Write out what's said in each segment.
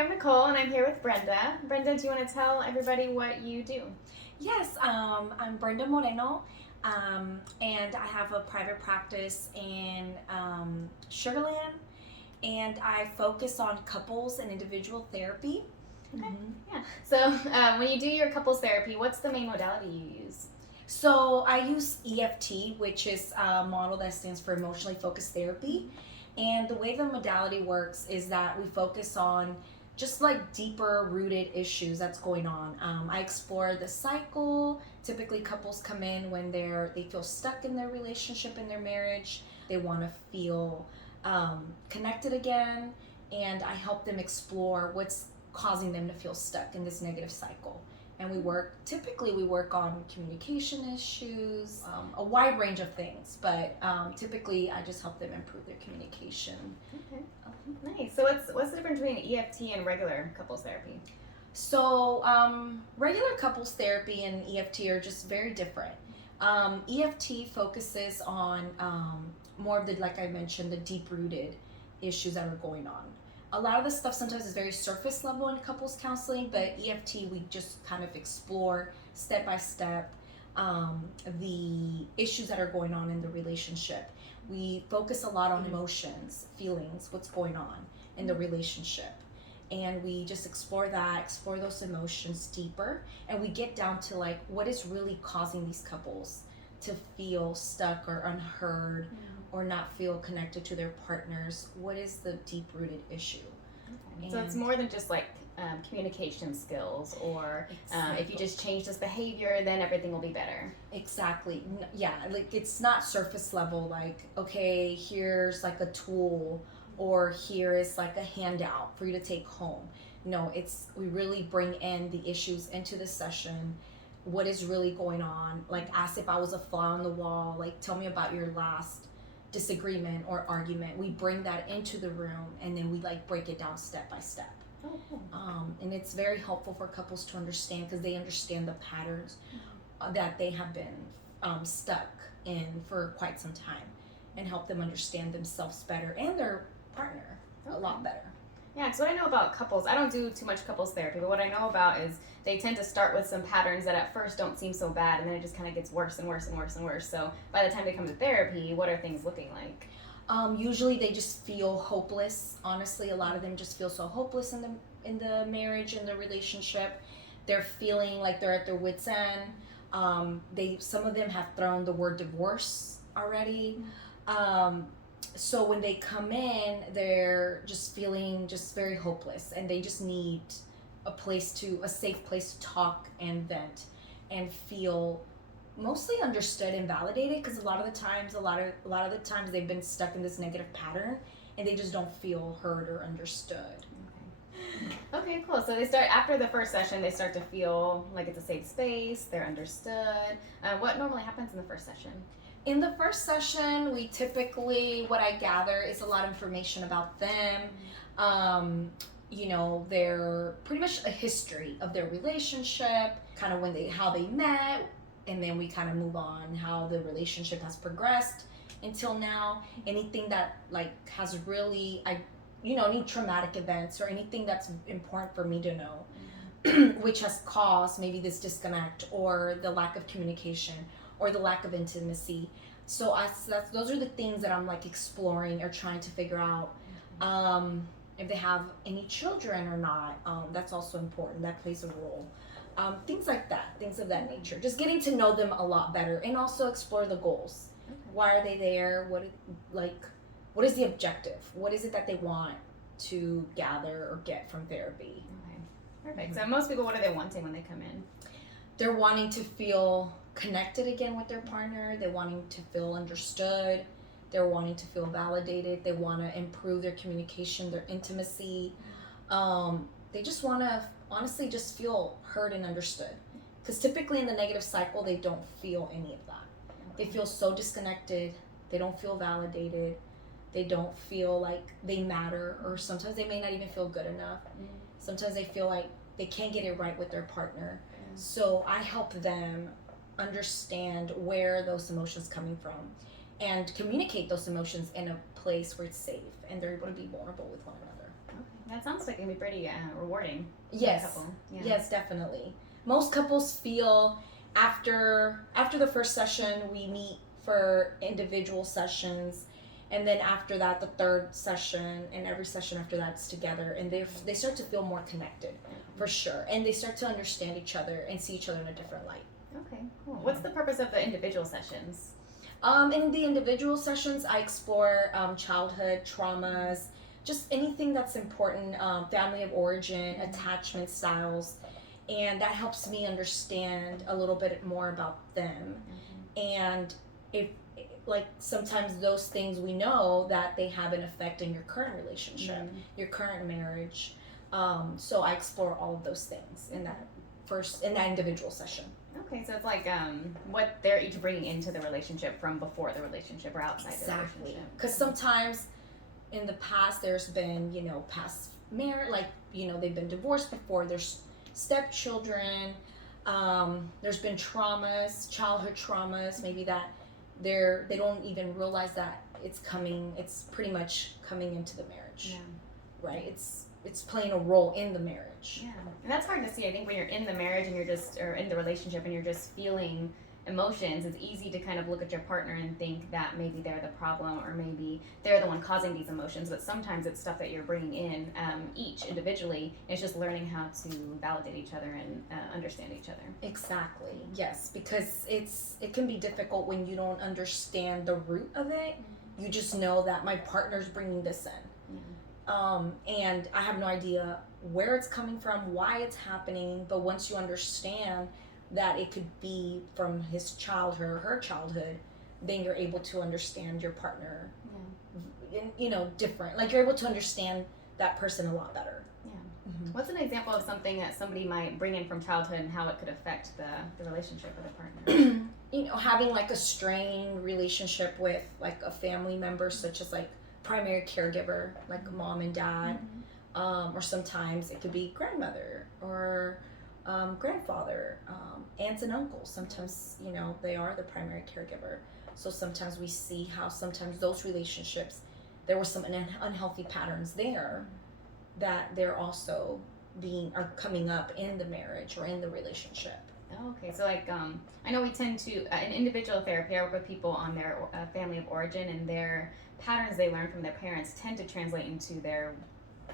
I'm Nicole, and I'm here with Brenda. Brenda, do you want to tell everybody what you do? Yes, I'm Brenda Moreno, and I have a private practice in Sugarland, and I focus on couples and individual therapy. Okay. Yeah. So when you do your couples therapy, what's the main modality you use? So I use EFT, which is a model that stands for emotionally focused therapy. And the way the modality works is that we focus on just like deeper rooted issues that's going on. I explore the cycle. Typically, couples come in when they feel stuck in their relationship, in their marriage. They want to feel connected again, and I help them explore what's causing them to feel stuck in this negative cycle. And we work on communication issues, a wide range of things, but typically I just help them improve their communication. Okay. Nice. So what's the difference between EFT and regular couples therapy? So regular couples therapy and EFT are just very different. EFT focuses on more of the, like I mentioned, the deep-rooted issues that are going on. A lot of the stuff sometimes is very surface level in couples counseling, but EFT, we just kind of explore step by step the issues that are going on in the relationship. We focus a lot on emotions, feelings, what's going on in the relationship. And we just explore those emotions deeper, and we get down to like what is really causing these couples to feel stuck or unheard or not feel connected to their partners. What is the deep-rooted issue? Okay. So it's more than just like communication skills, or if you just change this behavior, then everything will be better. Exactly. Yeah, like it's not surface level, like, okay, here's like a tool, or here is like a handout for you to take home. No, we really bring in the issues into the session. What is really going on? Like, as if I was a fly on the wall, like, tell me about your last disagreement or argument. We bring that into the room, and then we like break it down step by step. Oh, cool. And it's very helpful for couples to understand, because they understand the patterns that they have been stuck in for quite some time, and help them understand themselves better and their partner a lot better. Yeah, because what I know about couples, I don't do too much couples therapy, but what I know about is they tend to start with some patterns that at first don't seem so bad, and then it just kind of gets worse and worse and worse and worse. So by the time they come to therapy, what are things looking like? Usually they just feel hopeless. Honestly, a lot of them just feel so hopeless in the marriage, in the relationship. They're feeling like they're at their wits' end. Some of them have thrown the word divorce already. So when they come in, they're just feeling just very hopeless, and they just need a safe place to talk and vent and feel mostly understood and validated, because a lot of the times they've been stuck in this negative pattern, and they just don't feel heard or understood. Okay, cool. So they start after the first session, they start to feel like it's a safe space, they're understood. What normally happens in the first session? In the first session, what I gather is a lot of information about them. Their pretty much a history of their relationship, kind of how they met, and then we kind of move on how the relationship has progressed until now. Anything that like has really, any traumatic events or anything that's important for me to know, which has caused maybe this disconnect or the lack of communication or the lack of intimacy. So those are the things that I'm like exploring or trying to figure out. If they have any children or not, that's also important. That plays a role. Things like that, things of that nature. Just getting to know them a lot better, and also explore the goals. Okay. Why are they there? What is the objective? What is it that they want to gather or get from therapy? Okay, perfect. So most people, what are they wanting when they come in? They're wanting to feel connected again with their partner. They're wanting to feel understood. They're wanting to feel validated. They want to improve their communication, their intimacy. They just want to honestly just feel heard and understood. Because typically in the negative cycle, they don't feel any of that. They feel so disconnected. They don't feel validated. They don't feel like they matter, or sometimes they may not even feel good enough. Sometimes they feel like they can't get it right with their partner. So I help them understand where those emotions coming from, and communicate those emotions in a place where it's safe and they're able to be vulnerable with one another. That sounds like it can be pretty rewarding. Yes. For a couple. Yeah. Yes, definitely. Most couples feel after the first session, we meet for individual sessions, and then after that, the third session, and every session after that's together, and they start to feel more connected, for sure, and they start to understand each other and see each other in a different light. Okay, cool. What's the purpose of the individual sessions? In the individual sessions, I explore childhood traumas, just anything that's important, family of origin, attachment styles, and that helps me understand a little bit more about them. And if, like, sometimes those things we know that they have an effect in your current relationship, your current marriage. So I explore all of those things in that individual session. Okay, so it's like what they're each bringing into the relationship from before the relationship or outside the relationship. Because sometimes in the past there's been, past marriage, like, they've been divorced before, there's stepchildren, there's been traumas, childhood traumas, maybe that they don't even realize that it's pretty much coming into the marriage. Right? It's playing a role in the marriage. Yeah, and that's hard to see. I think when you're in the marriage and or in the relationship and you're just feeling emotions, it's easy to kind of look at your partner and think that maybe they're the problem or maybe they're the one causing these emotions. But sometimes it's stuff that you're bringing in each individually. It's just learning how to validate each other and understand each other. Exactly. Yes, because it can be difficult when you don't understand the root of it. You just know that my partner's bringing this in. And I have no idea where it's coming from, why it's happening, but once you understand that it could be from his childhood or her childhood, then you're able to understand your partner, different. Like, you're able to understand that person a lot better. Yeah. What's an example of something that somebody might bring in from childhood and how it could affect the relationship with a partner? Having like a strained relationship with like a family member, such as like primary caregiver, like mom and dad, or sometimes it could be grandmother or grandfather, aunts and uncles. Sometimes they are the primary caregiver, so sometimes we see how sometimes those relationships, there were some unhealthy patterns there that they're also are coming up in the marriage or in the relationship. Oh, okay, so like I know we tend to in individual therapy, I work with people on their family of origin, and their patterns they learn from their parents tend to translate into their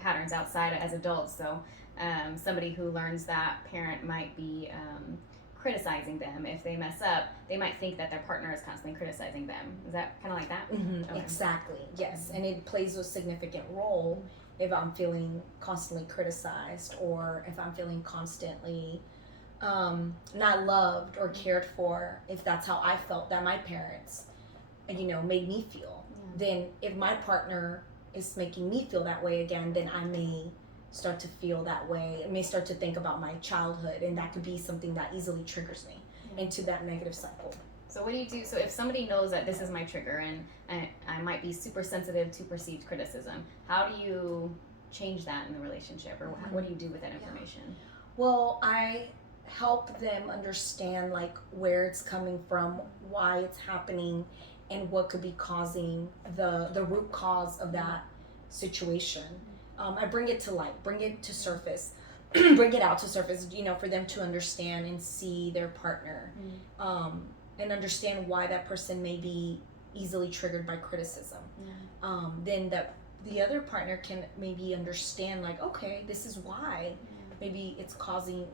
patterns outside as adults. So somebody who learns that parent might be criticizing them. If they mess up, they might think that their partner is constantly criticizing them. Is that kind of like that? Okay. Exactly, yes. And it plays a significant role if I'm feeling constantly criticized, or if I'm feeling constantly not loved or cared for, if that's how I felt that my parents made me feel. Then if my partner is making me feel that way again, then I may start to feel that way. I may start to think about my childhood, and that could be something that easily triggers me into that negative cycle. So what do you do? So if somebody knows that this is my trigger and I might be super sensitive to perceived criticism, how do you change that in the relationship, or what do you do with that information? Well, I help them understand like where it's coming from, why it's happening, and what could be causing the root cause of that situation. I bring it to light, bring it to surface, bring it out to surface, for them to understand and see their partner, and understand why that person may be easily triggered by criticism. Then the other partner can maybe understand, like, okay, this is why. Maybe it's causing,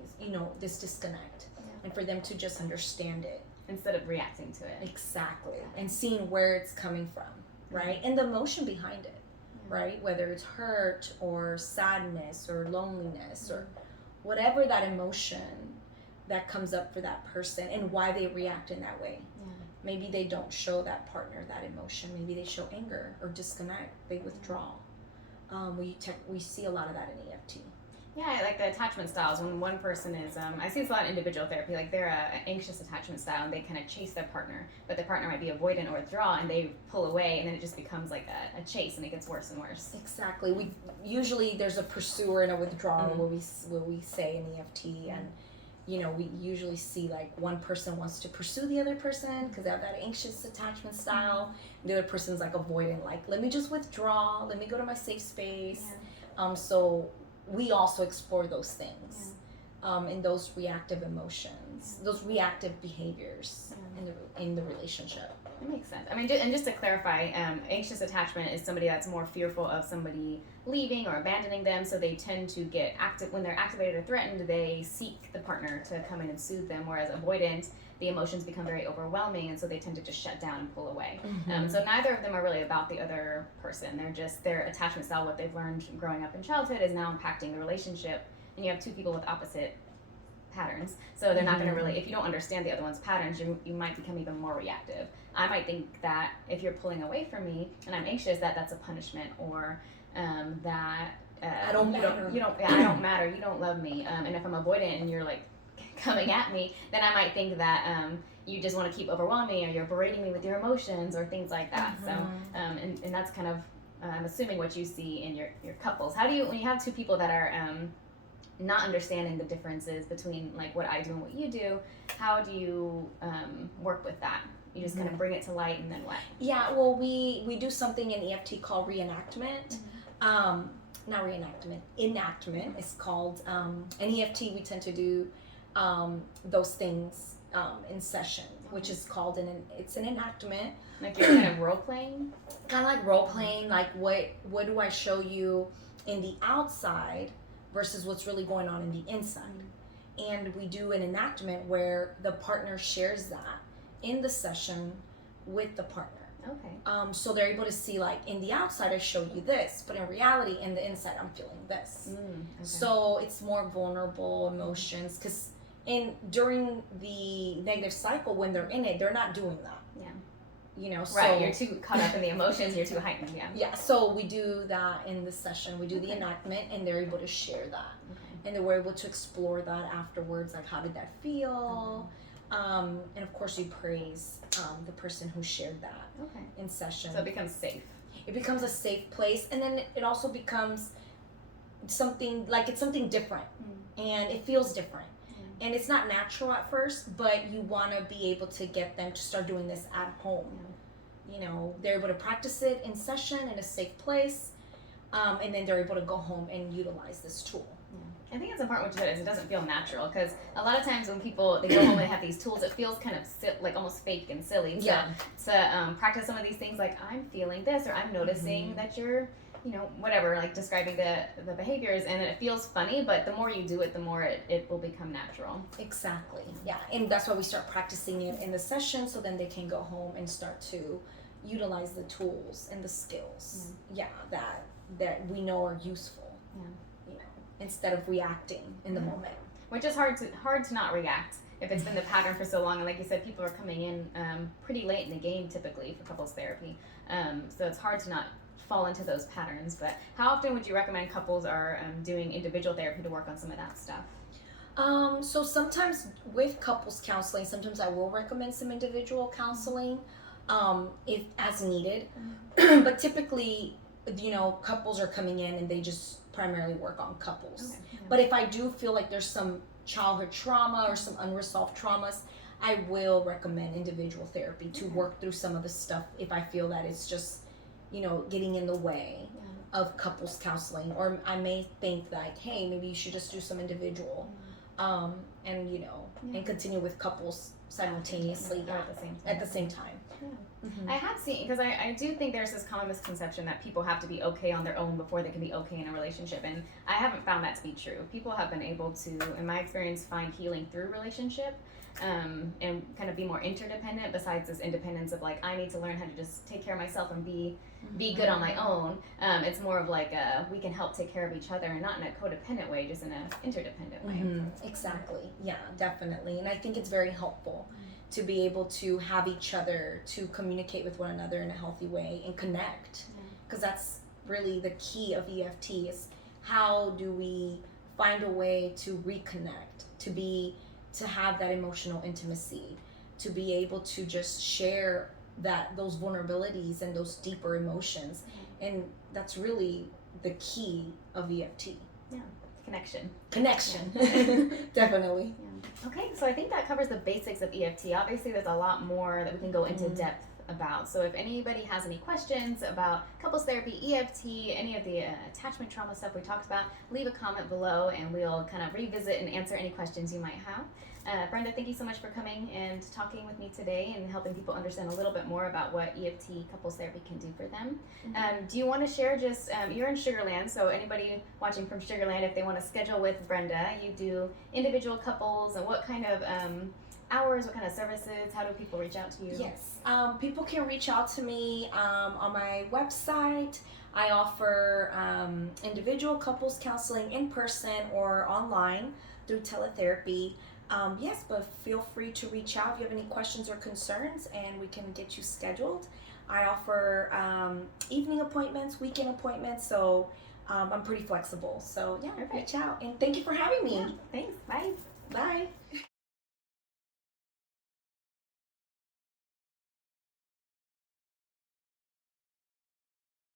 this disconnect, and for them to just understand it. Instead of reacting to it. Exactly. And seeing where it's coming from, right? And the emotion behind it, right? Whether it's hurt or sadness or loneliness or whatever that emotion that comes up for that person, and why they react in that way. Maybe they don't show that partner that emotion. Maybe they show anger or disconnect. They withdraw. We see a lot of that in EFT. Yeah, like the attachment styles. When one person is, I see this a lot in individual therapy, like they're an anxious attachment style and they kind of chase their partner, but their partner might be avoidant or withdraw, and they pull away, and then it just becomes like a chase, and it gets worse and worse. Exactly. We usually, there's a pursuer and a withdrawer, where we say in EFT, and we usually see like one person wants to pursue the other person because they have that anxious attachment style. The other person's like avoidant, like, let me just withdraw, let me go to my safe space. So we also explore those things, and those reactive emotions, those reactive behaviors in the relationship. That makes sense. I mean, and just to clarify, anxious attachment is somebody that's more fearful of somebody leaving or abandoning them, so they tend to get active when they're activated or threatened. They seek the partner to come in and soothe them. Whereas avoidant, the emotions become very overwhelming, and so they tend to just shut down and pull away. So neither of them are really about the other person. They're just their attachment style, what they've learned growing up in childhood, is now impacting the relationship. And you have two people with opposite patterns, so they're not going to really, if you don't understand the other one's patterns, you might become even more reactive. I might think that if you're pulling away from me and I'm anxious, that's a punishment, or that I don't matter. I don't matter, you don't love me. And if I'm avoidant and you're like coming at me, then I might think that you just want to keep overwhelming me, or you're berating me with your emotions, or things like that. So and that's kind of I'm assuming what you see in your couples. How do you, when you have two people that are not understanding the differences between like what I do and what you do, how do you work with that? You just kind of bring it to light, and then what? Yeah, well, we do something in EFT called reenactment. Not reenactment, enactment. It's called. In EFT, we tend to do those things in session, which is called it's an enactment. Like you're kind of role playing. Kind of like role playing. Like what do I show you in the outside versus what's really going on in the inside? And we do an enactment where the partner shares that in the session with the partner. Okay. So they're able to see, like, in the outside I showed you this, but in reality, in the inside I'm feeling this. Okay. So it's more vulnerable emotions, because during the negative cycle, when they're in it, they're not doing that. Yeah. You know, so right, you're too caught up in the emotions, you're too heightened. Yeah, so we do that in the session. We do the enactment, and they're able to share that. And then we're able to explore that afterwards, like, how did that feel? And of course you praise the person who shared that in session. So it becomes safe. It becomes a safe place, and then it also becomes something, like, it's something different, and it feels different. And it's not natural at first, but you want to be able to get them to start doing this at home. You know, they're able to practice it in session in a safe place, and then they're able to go home and utilize this tool. I think it's important what you said is it doesn't feel natural, because a lot of times when people they go home and have these tools, it feels kind of like almost fake and silly. So to practice some of these things, like I'm feeling this, or I'm noticing that you're, you know, whatever, like describing the behaviors, and it feels funny, but the more you do it, the more it will become natural. Exactly. Yeah, and that's why we start practicing it in the session, so then they can go home and start to utilize the tools and the skills. That we know are useful. Instead of reacting in the moment. Which is hard to not react if it's been the pattern for so long. And like you said, people are coming in pretty late in the game typically for couples therapy. So it's hard to not fall into those patterns. But how often would you recommend couples are doing individual therapy to work on some of that stuff? So sometimes with couples counseling, sometimes I will recommend some individual counseling if as needed. But typically, you know, couples are coming in and they just primarily work on couples. But if I do feel like there's some childhood trauma or some unresolved traumas, I will recommend individual therapy to work through some of the stuff if I feel that it's just, you know, getting in the way of couples counseling. Or I may think like, hey, maybe you should just do some individual and, you know, and continue with couples simultaneously at the same time. I have seen, because I do think there's this common misconception that people have to be okay on their own before they can be okay in a relationship, and I haven't found that to be true. People have been able to, in my experience, find healing through relationship and kind of be more interdependent, besides this independence of like, I need to learn how to just take care of myself and be good on my own. It's more of like we can help take care of each other, and not in a codependent way, just in an interdependent way. Exactly. Yeah, definitely. And I think it's very helpful to be able to have each other to communicate with one another in a healthy way and connect, because that's really the key of EFT is how do we find a way to reconnect, to have that emotional intimacy, to be able to just share those vulnerabilities and those deeper emotions. And that's really the key of EFT. Connection. Definitely. Okay, so I think that covers the basics of EFT. Obviously there's a lot more that we can go into depth about. So if anybody has any questions about couples therapy, EFT, any of the attachment trauma stuff we talked about, leave a comment below and we'll kind of revisit and answer any questions you might have. Brenda, thank you so much for coming and talking with me today and helping people understand a little bit more about what EFT couples therapy can do for them. Do you want to share just, you're in Sugar Land, so anybody watching from Sugar Land, if they want to schedule with Brenda, you do individual couples, and what kind of hours, what kind of services, how do people reach out to you? Yes, people can reach out to me on my website. I offer individual couples counseling in person or online through teletherapy. Yes, but feel free to reach out if you have any questions or concerns and we can get you scheduled. I offer evening appointments, weekend appointments, so I'm pretty flexible. So yeah, Perfect. reach out and thank you for having me. Yeah, thanks. Bye. Bye.